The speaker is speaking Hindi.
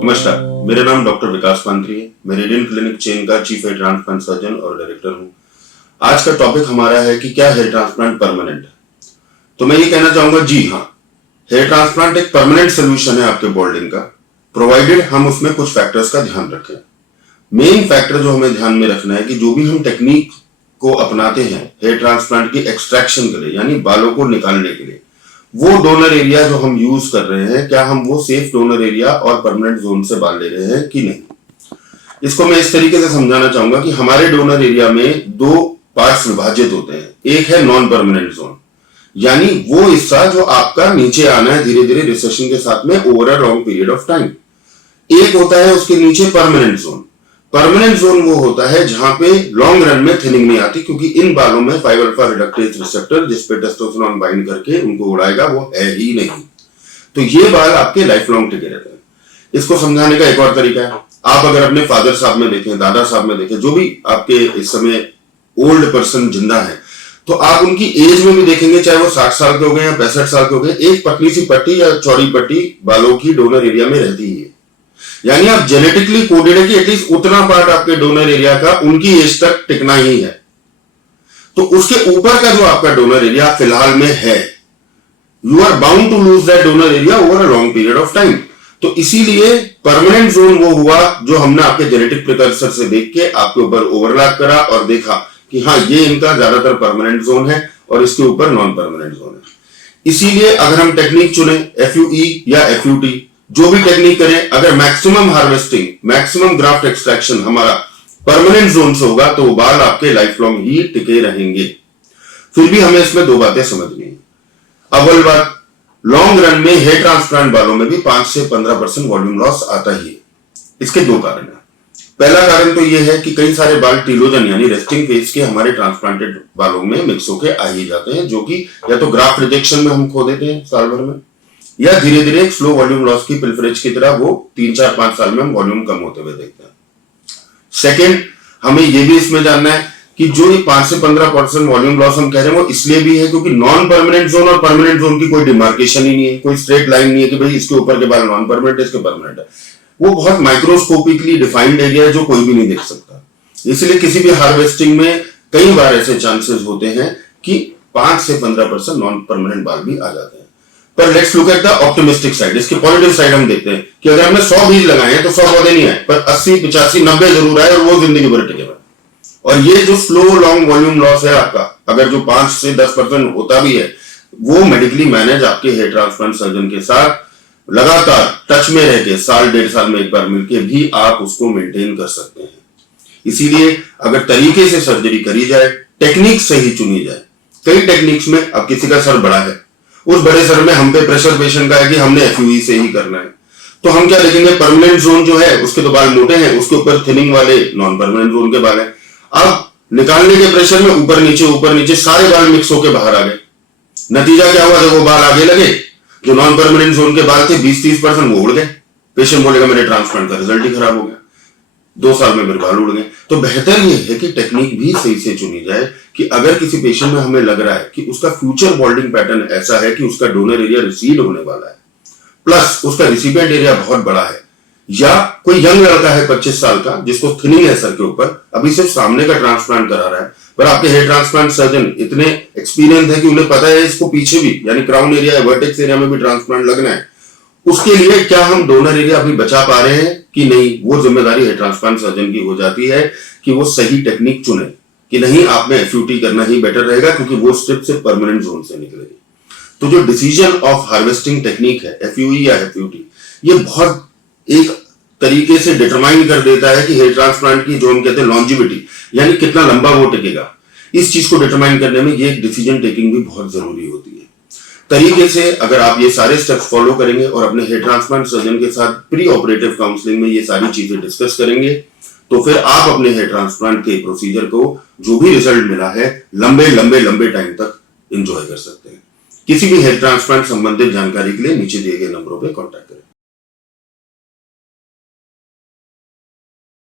नमस्कार, मेरा नाम डॉक्टर विकास पांत्री है। मैं रेडियन क्लिनिक चेन का चीफ हेयर ट्रांसप्लांट सर्जन और डायरेक्टर हूँ। आज का टॉपिक हमारा है कि क्या हेयर ट्रांसप्लांट परमानेंट है। तो मैं ये कहना चाहूंगा, जी हाँ, हेयर ट्रांसप्लांट एक परमानेंट सोल्यूशन है आपके बॉल्डिंग का, प्रोवाइडेड हम उसमें कुछ फैक्टर्स का ध्यान रखें। मेन फैक्टर जो हमें ध्यान में रखना है कि जो भी हम टेक्निक को अपनाते हैं हेयर ट्रांसप्लांट की एक्सट्रैक्शन के लिए, यानी बालों को निकालने के लिए, वो डोनर एरिया जो हम यूज कर रहे हैं, क्या हम वो सेफ डोनर एरिया और परमानेंट जोन से बाल ले रहे हैं कि नहीं। इसको मैं इस तरीके से समझाना चाहूंगा कि हमारे डोनर एरिया में दो पार्ट्स विभाजित होते हैं। एक है नॉन परमानेंट जोन, यानी वो हिस्सा जो आपका नीचे आना है धीरे धीरे रिसेशन के साथ में over a long period of time. एक होता है उसके नीचे परमानेंट जोन। परमानेंट जोन वो होता है जहां पे लॉन्ग रन में थिनिंग नहीं आती, क्योंकि इन बालों में 5 अल्फा रिडक्टेज रिसेप्टर जिस पे टेस्टोस्टेरोन बाइंड करके उनको उड़ाएगा वो है ही नहीं। तो ये बाल आपके लाइफ लॉन्ग टिके रहते हैं। इसको समझाने का एक और तरीका है, आप अगर अपने फादर साहब में देखें, दादा साहब में देखें, जो भी आपके इस समय ओल्ड पर्सन जिंदा है, तो आप उनकी एज में भी देखेंगे, चाहे वो 60 साल के हो गए या 65 साल के हो गए, एक पतली सी पट्टी या चौड़ी पट्टी बालों की डोनर एरिया में रहती ही है। यानी आप जेनेटिकली कोडेड है कि एटलीस्ट उतना पार्ट आपके डोनर एरिया का उनकी एज तक टिकना ही है। तो उसके ऊपर का जो आपका डोनर एरिया फिलहाल में है, you are bound to lose that donor area over a long period of time. तो इसीलिए परमानेंट जोन वो हुआ जो हमने आपके जेनेटिक प्रिकर्सर से देख के आपके ऊपर ओवरलैप करा और देखा कि हाँ, ये इनका ज्यादातर परमानेंट जोन है और इसके ऊपर नॉन परमानेंट जोन है। इसीलिए अगर हम टेक्निक चुने, FUE या FUT, जो भी टेक्निक करें, अगर maximum harvesting, maximum graft extraction हमारा परमानेंट जोन से होगा तो वो बाल आपके लाइफ लॉन्ग ही टिके रहेंगे। फिर भी हमें इसमें दो बातें समझनी है। अव्वल बात, लॉन्ग रन में हेयर ट्रांसप्लांट बालों में भी 5 से 15% वॉल्यूम लॉस आता ही है। इसके दो कारण है। पहला कारण तो यह है कि कई सारे बाल टीलोजन यानी रेस्टिंग फेज के हमारे ट्रांसप्लांटेड बालों में मिक्स होकर आ ही जाते हैं, जो कि या तो ग्राफ्ट रिजेक्शन में हम खो देते हैं साल भर में, या धीरे धीरे एक स्लो वॉल्यूम लॉस की पिल्फरेज की तरह वो 3, 4, 5 साल में हम वॉल्यूम कम होते हुए देखते हैं। सेकेंड, हमें यह भी इसमें जानना है कि जो ये 5 से 15% वॉल्यूम लॉस हम कह रहे हैं वो इसलिए भी है क्योंकि नॉन परमानेंट जोन और परमानेंट जोन की कोई डिमार्केशन ही नहीं है, कोई स्ट्रेट लाइन नहीं है कि भाई इसके ऊपर के बाल नॉन परमानेंट है, इसके परमानेंट है। वो बहुत माइक्रोस्कोपिकली डिफाइंड एरिया है जो कोई भी नहीं देख सकता। इसलिए किसी भी हार्वेस्टिंग में कई बार ऐसे चांसेस होते हैं कि 5 से 15% नॉन परमानेंट बाल भी आ जाते हैं। पर let's look at the optimistic side, इसकी पॉजिटिव साइड हम देखते हैं कि अगर हमने 100 बीज लगाए हैं तो 100 पौधे नहीं आए, पर 80, 85, 90 जरूर आए और वो जिंदगी भर टिके हुए। और ये जो स्लो लॉन्ग वॉल्यूम लॉस है आपका, अगर जो 5 से 10% होता भी है, वो मेडिकली मैनेज आपके हेयर ट्रांसप्लांट सर्जन के साथ लगातार टच में रह के साल 1.5 साल में एक बार मिलके भी आप उसको मेंटेन कर सकते हैं। इसीलिए अगर तरीके से सर्जरी करी जाए, टेक्निक सही चुनी जाए, कई टेक्निक्स में, अब किसी का सर बड़ा है, उस बड़े सर में हम पे प्रेशर पेशेंट का है कि हमने FUE से ही करना है, तो हम क्या देखेंगे, परमानेंट जोन जो है उसके तो बाल मोटे हैं, उसके ऊपर थिनिंग वाले नॉन परमानेंट जोन के बाल हैं। अब निकालने के प्रेशर में ऊपर नीचे सारे बाल मिक्स होकर बाहर आ गए। नतीजा क्या हुआ, जब वो बाल आगे लगे, जो नॉन परमानेंट जोन के बाल थे 20-30% वो उड़ गए। पेशेंट बोलेगा मेरे ट्रांसप्लांट का रिजल्ट ही खराब हो गया, 2 साल में मेरे बाल उड़ गए। तो बेहतर यह है कि टेक्निक भी सही से चुनी जाए कि अगर किसी पेशेंट में हमें लग रहा है कि उसका फ्यूचर बॉल्डिंग पैटर्न ऐसा है कि उसका डोनर एरिया रिसीड होने वाला है, प्लस उसका रिसिपिएंट एरिया बहुत बड़ा है, या कोई यंग लड़का है 25 साल का जिसको थिनिंग है सर के ऊपर, अभी सिर्फ सामने का ट्रांसप्लांट करा रहा है, पर आपके हेयर ट्रांसप्लांट सर्जन इतने एक्सपीरियंस है कि उन्हें पता है इसको पीछे भी, यानी क्राउन एरिया या वर्टेक्स एरिया में भी ट्रांसप्लांट लगना है, उसके लिए क्या हम डोनर एरिया अभी बचा पा रहे हैं कि नहीं, वो जिम्मेदारी हेयर ट्रांसप्लांट सर्जन की हो जाती है कि वो सही टेक्निक चुने कि नहीं, आप में FUT करना ही बेटर रहेगा क्योंकि वो स्ट्रिप से परमानेंट जोन से निकलेगी। तो जो डिसीजन ऑफ हार्वेस्टिंग टेक्निक है, FUE या FUT, ये बहुत एक तरीके से डिटरमाइन कर देता है कि हेयर ट्रांसप्लांट की जो हम कहते हैं लॉन्जिविटी, यानी कितना लंबा वो टिकेगा। इस चीज को डिटरमाइन करने में ये डिसीजन टेकिंग भी बहुत जरूरी होती है। तरीके से अगर आप ये सारे स्टेप्स फॉलो करेंगे और अपने हेयर ट्रांसप्लांट सर्जन के साथ प्री ऑपरेटिव काउंसलिंग में ये सारी चीजें डिस्कस करेंगे, तो फिर आप अपने हेयर ट्रांसप्लांट के प्रोसीजर को जो भी रिजल्ट मिला है लंबे टाइम तक एंजॉय कर सकते हैं। किसी भी हेयर ट्रांसप्लांट संबंधित जानकारी के लिए नीचे दिए गए नंबरों पर कॉन्टैक्ट करें।